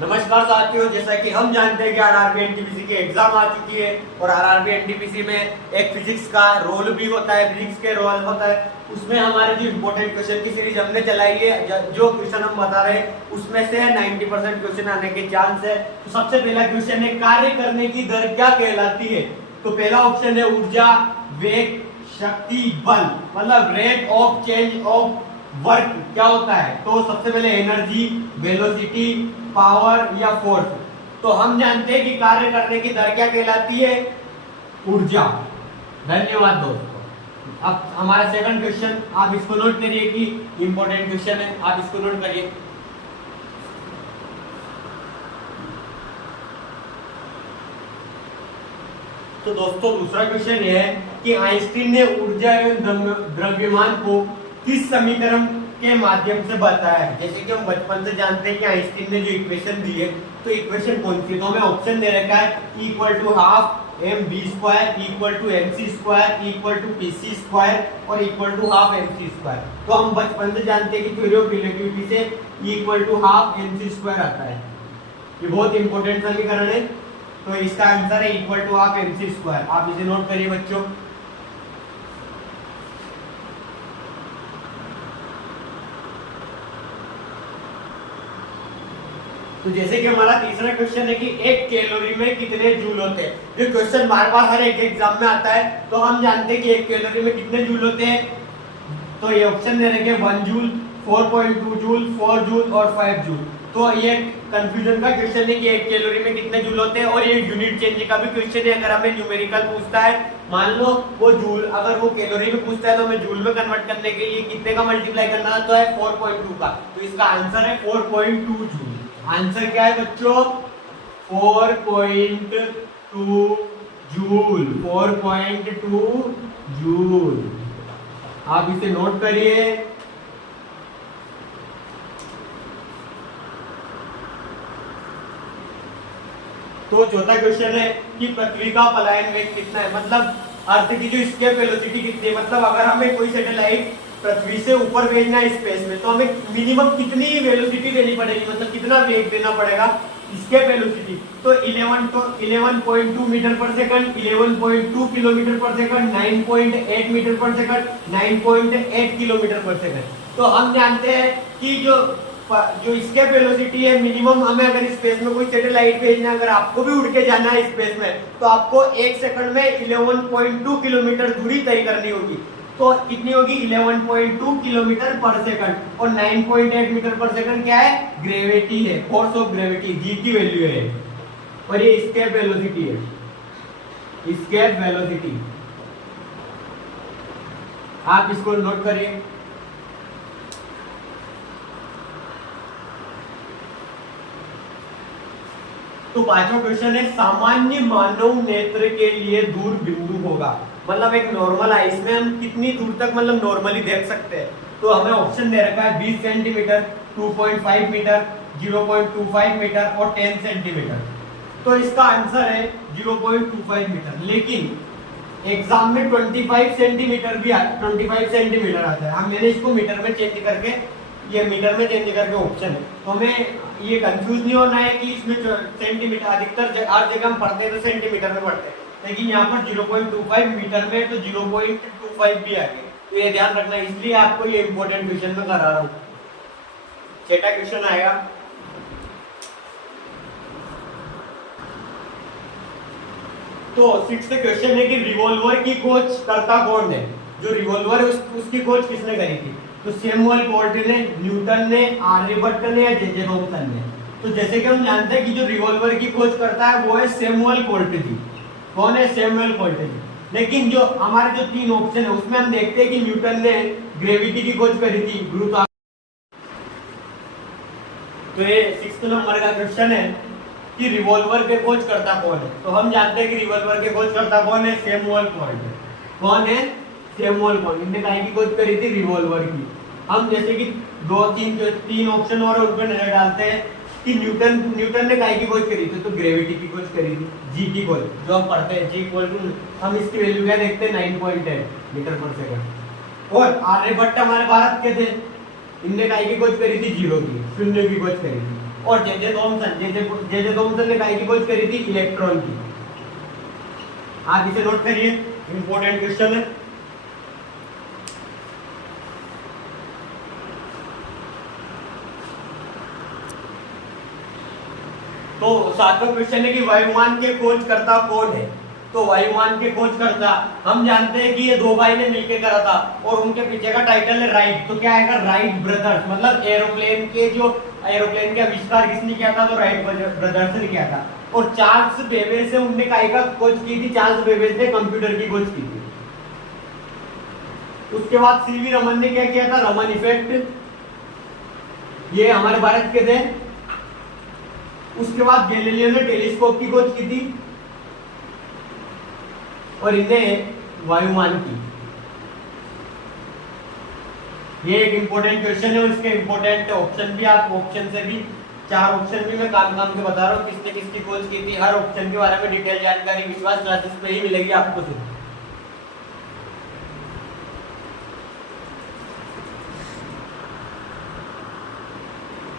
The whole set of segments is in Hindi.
नमस्कार साथियों, जैसा कि हम जानते हैं कि आरआरबी एनटीपीसी की एग्जाम आ चुकी है और आरआरबी एनटीपीसी में एक फिजिक्स का रोल भी होता है, फिजिक्स के रोल होता है। उसमें हमारे जो इम्पोर्टेंट क्वेश्चन की सीरीज हमने चलाई है, जो क्वेश्चन हम बता रहे हैं उसमें से 90% क्वेश्चन आने के चांस है। तो सबसे पहला क्वेश्चन है, कार्य करने की दर क्या कहलाती है? तो पहला ऑप्शन है ऊर्जा, वेग, शक्ति, बल, मतलब rate of change of work क्या होता है? तो सबसे पहले एनर्जी, वेलोसिटी, पावर या फोर्स। तो हम जानते हैं कि कार्य करने की दर क्या कहलाती है? ऊर्जा। धन्यवाद दोस्तों। अब हमारा सेकंड क्वेश्चन, आप इसको नोट करिए कि इंपॉर्टेंट क्वेश्चन है, आप इसको नोट करिए। तो दोस्तों दूसरा क्वेश्चन ये है कि आइंस्टीन ने ऊर्जा एवं द्रव्यमान को किस समीकरण के माध्यम से बताया है? जैसे कि हम बचपन से जानते हैं कि आइंस्टीन ने जो इक्वेशन दी है, तो इक्वेशन कौन सी है? तो हमें ऑप्शन दे रखा है equal to half M B square equal to M C square equal to P C square और equal to half M C square. तो हम बचपन से जानते हैं कि थ्योरी ऑफ रिलेटिविटी से equal to half M C square आता है। ये बहुत इंपॉर्टेंट समीकरण है। तो इसका आंसर है equal to half M C square. आप इसे नोट करिए बच्चों। तो जैसे कि हमारा तीसरा क्वेश्चन है कि एक कैलोरी में कितने जूल होते हैं। ये क्वेश्चन बार बार हर एक एग्जाम में आता है। तो हम जानते हैं कि एक कैलोरी में कितने जूल होते हैं। तो ये ऑप्शन दे रखे 1 जूल, 4.2 जूल, 4 जूल और 5 जूल। तो ये कंफ्यूजन का क्वेश्चन है कि एक कैलोरी में कितने जूल होते हैं। और ये यूनिट चेंज का भी क्वेश्चन है। अगर हमें न्यूमेरिकल पूछता है, मान लो वो जूल, अगर वो कैलोरी में पूछता है तो हमें जूल में कन्वर्ट करने के लिए कितने का मल्टीप्लाई करना है? तो है 4.2 का। तो इसका आंसर है 4.2 जूल। आंसर क्या है बच्चों? 4.2 जूल। 4.2 जूल। आप इसे नोट करिए। तो चौथा क्वेश्चन है कि पृथ्वी का पलायन वेग कितना है? मतलब अर्थ की जो एस्केप वेलोसिटी कितनी है? मतलब अगर हमें कोई सैटेलाइट पृथ्वी से ऊपर भेजना है स्पेस में, तो हमें मिनिमम कितनी वेलोसिटी देनी पड़ेगी? मतलब कितना वेग देना पड़ेगा? एस्केप वेलोसिटी तो 11.2 मीटर पर सेकंड, 11.2 किलोमीटर पर सेकंड, 9.8 मीटर पर सेकंड, 9.8 किलोमीटर पर सेकंड। तो हम जानते हैं कि जो एस्केप वेलोसिटी है मिनिमम, हमें अगर स्पेस में कोई सैटेलाइट भेजना, अगर आपको भी उड़ के जाना है स्पेस में, तो आपको 1 सेकंड में 11.2 किलोमीटर दूरी तय करनी होगी। तो कितनी होगी? 11.2 किलोमीटर पर सेकंड। और 9.8 मीटर पर सेकंड क्या है? ग्रेविटी है, फोर्स ऑफ ग्रेविटी, जी की वैल्यू है। और ये एस्केप वेलोसिटी है, एस्केप वेलोसिटी। आप इसको नोट करिए। तो पांचवा क्वेश्चन है, सामान्य मानव नेत्र के लिए दूर बिंदु होगा। मतलब एक नॉर्मल आई में हम कितनी दूर तक मतलब नॉर्मली देख सकते हैं? तो हमें ऑप्शन दे रखा है 20 सेंटीमीटर, 2.5 मीटर, 0.25 मीटर और 10 सेंटीमीटर। तो इसका आंसर है 0.25 मीटर। लेकिन एग्जाम में 25 सेंटीमीटर भी 25 सेंटीमीटर आता है। हम मैंने इसको मीटर में चेंज करके, ये मीटर में चेंज करके ऑप्शन है। तो हमें ये कंफ्यूज नहीं होना है कि इसमें सेंटीमीटर, अधिकतर हर जगह हम पढ़ते हैं तो सेंटीमीटर में पढ़ते हैं, लेकिन यहाँ पर 0.25 मीटर में तो 0.25 भी आ गए। तो ये ध्यान रखना, इसलिए आपको ये इंपॉर्टेंट क्वेश्चन में करा रहा हूँ। छठा क्वेश्चन आएगा, तो सिक्स्थ क्वेश्चन है कि रिवॉल्वर की खोज करता कौन है? जो रिवॉल्वर है उसकी खोज किसने करी थी? तो सैमुअल कोल्ट ने, न्यूटन ने, आर्यभट्ट ने या जे.जे. थॉमसन ने? तो जैसे कि हम जानते हैं कि जो रिवॉल्वर की खोज करता है वो है सैमुअल कोल्ट जी। कौन है? सैमुअल कोल्ट जी। लेकिन जो हमारे जो 3 ऑप्शन है उसमें हम देखते हैं कि न्यूटन ने ग्रेविटी की खोज करी थी, गुरुत्वाकर्षण। तो ये 6 नंबर का क्वेश्चन है कि रिवॉल्वर के खोज करता कौन है? तो हम जानते हैं कि रिवॉल्वर के खोज करता कौन है? Samuel Colt. कौन है? Samuel Colt. इनने काहे की खोज करी थी? रिवॉल्वर की। हम जैसे कि 2-3 ऑप्शन और उन पर नजर डालते हैं कि न्यूटन ने काहे की खोज करी थी? तो ग्रेविटी की खोज करी थी, जी की खोज, जो हम पढ़ते हैं जी इक्वल टू, हम इसकी वैल्यू क्या देखते हैं? 9.8 मीटर पर सेकंड। और आर्यभट्ट हमारे भारत के थे, इनने काहे की खोज करी थी? जीरो की, शून्य की खोज करी थी। और जे जे थॉमसन ने काय की खोज करी थी? इलेक्ट्रॉन की। आप इसे नोट करिए, इंपॉर्टेंट क्वेश्चन है। तो सातवां क्वेश्चन है कि वायुमान के खोजकर्ता कौन है? तो वायुमान के खोजकर्ता हम जानते हैं कि ये दो भाई ने मिलकर करा था और उनके पीछे का टाइटल है राइट। तो क्या आएगा? Wright brothers. मतलब एरोप्लेन का आविष्कार किसने किया था? तो राइट ब्रदर्स ने किया था। और चार्ल्स बेबेज से उनने काय का खोज की थी? चार्ल्स बेबेज ने कंप्यूटर की खोज की थी। उसके बाद सीवी रमन ने क्या किया था? रमन इफेक्ट, ये हमारे भारत के थे। उसके बाद गैलीलियो ने टेलीस्कोप की खोज की थी और इन्हें वायुमान की। ये एक इंपॉर्टेंट क्वेश्चन है और इसके इंपॉर्टेंट ऑप्शन भी, आप ऑप्शन से भी, 4 ऑप्शन भी मैं काम के बता रहा हूँ किसने किसकी खोज की थी। हर ऑप्शन के बारे में डिटेल जानकारी विश्वास क्लासेस में ही मिलेगी आपको सिर्फ।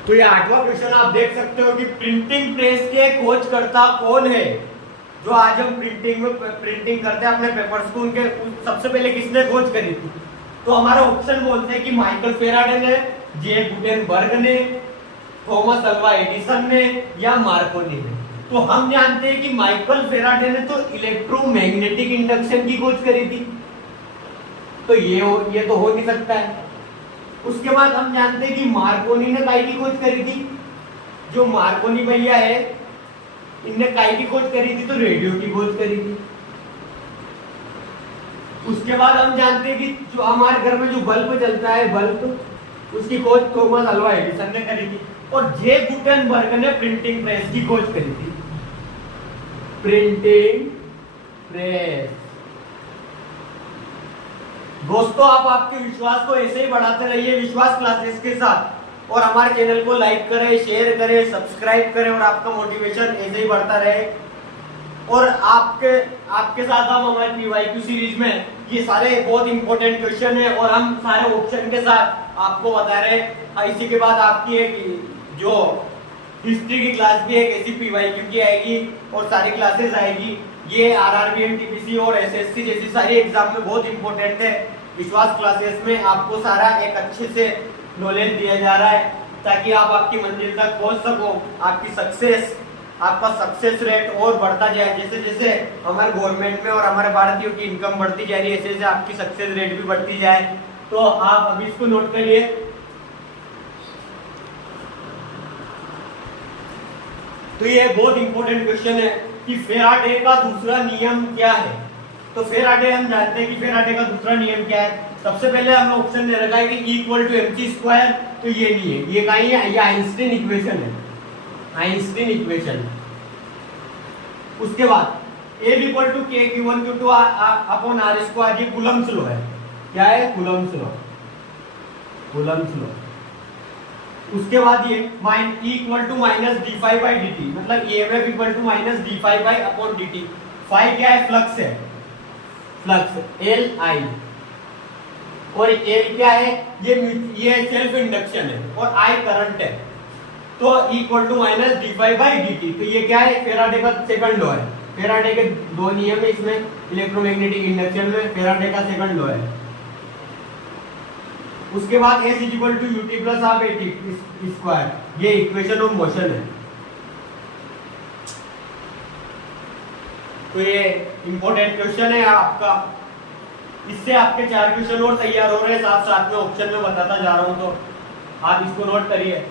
तो ये 8वां क्वेश्चन आप देख सकते हो कि प्रिंटिंग प्रेस के खोजकर्ता कौन है? जो आज हम प्रिंटिंग करते हैं अपने पेपर्स को, उनके सबसे पहले किसने खोज करी थी? तो हमारा ऑप्शन बोलते हैं कि माइकल फेराडे ने, जे गुटेनबर्ग ने, थॉमस अल्वा एडिसन ने या मार्कोनी ने। तो हम जानते हैं कि माइकल फेराडे ने तो इलेक्ट्रोमैग्नेटिक इंडक्शन की खोज करी थी, तो ये तो हो नहीं सकता है। उसके बाद हम जानते हैं कि मार्कोनी ने काय की खोज करी थी? जो मार्कोनी भैया है इनने काय की खोज करी थी? तो रेडियो की खोज करी थी। उसके बाद हम जानते हैं कि जो हमारे घर में जो बल्ब जलता है, बल्ब, उसकी खोज थॉमस अल्वा एडिसन ने करी थी। और जे गुटेनबर्ग ने प्रिंटिंग प्रेस की खोज करी थी। Printing press. दोस्तों आप आपके विश्वास को ऐसे ही बढ़ाते रहिए विश्वास क्लासेस के साथ, और हमारे चैनल को लाइक करें, शेयर करें, सब्सक्राइब करें और आपका मोटिवेशन ऐसे ही बढ़ता रहे। और आपके साथ हम हमारे पीवाईक्यू सीरीज में ये सारे बहुत इंपॉर्टेंट क्वेश्चन है और हम सारे ऑप्शन के साथ आपको बता रहे हैं। इसी के बाद आपकी एक जो हिस्ट्री की क्लास भी एक ऐसी पीवाईक्यू की आएगी और सारी क्लासेस आएगी। ये आरआरबी, एनटीपीसी और एसएससी जैसी सारी एग्जाम में बहुत इंपॉर्टेंट है। विश्वास क्लासेस में आपको सारा एक अच्छे से नॉलेज दिया जा रहा है ताकि आप आपकी मंजिल तक पहुंच सको। आपका सक्सेस रेट और बढ़ता जाए। जैसे जैसे हमारे गवर्नमेंट में और हमारे भारतीयों की इनकम बढ़ती जा रही है, ऐसे ऐसे आपकी सक्सेस रेट भी बढ़ती जाए। तो आप अभी इसको नोट करिए। तो ये बहुत इंपॉर्टेंट क्वेश्चन है कि फेराडे का दूसरा नियम क्या है? तो फेराडे हम जानते हैं कि फेराडे का दूसरा नियम क्या है। सबसे पहले हमने ऑप्शन दे रखा है कि इक्वल टू mc स्क्वायर, तो ये नहीं है, ये कहीं है, ये आइंस्टीन इक्वेशन है, आइंस्टीन इक्वेशन। उसके बाद A equal to k q1 q2 upon r square, ये कूलम्ब्स लॉ है। क्या है? Coulomb's law, Coulomb's law. उसके बाद ये E equal to minus d5 by dt, मतलब EMF equal to minus d5 by upon dt। Phi क्या है? फ्लक्स है, फ्लक्स Li। और L क्या है? ये सेल्फ इंडक्शन है और I करंट है। तो E equal to minus d5 by dt। तो ये क्या है? फेराडे का सेकंड लॉ है। फेराडे के दो नियम है इसमें, इलेक्ट्रोमैग्नेटिक इंडक्शन में फेराडे का सेकंड लॉ है। उसके बाद S equal to ut plus half at square, ये इक्वेशन ऑफ मोशन है। तो ये इंपॉर्टेंट क्वेश्चन है आपका। इससे आपके 4 क्वेश्चन और तैयार हो रहे हैं, साथ साथ में ऑप्शन में बताता जा रहा हूं, तो आप इसको नोट करिए।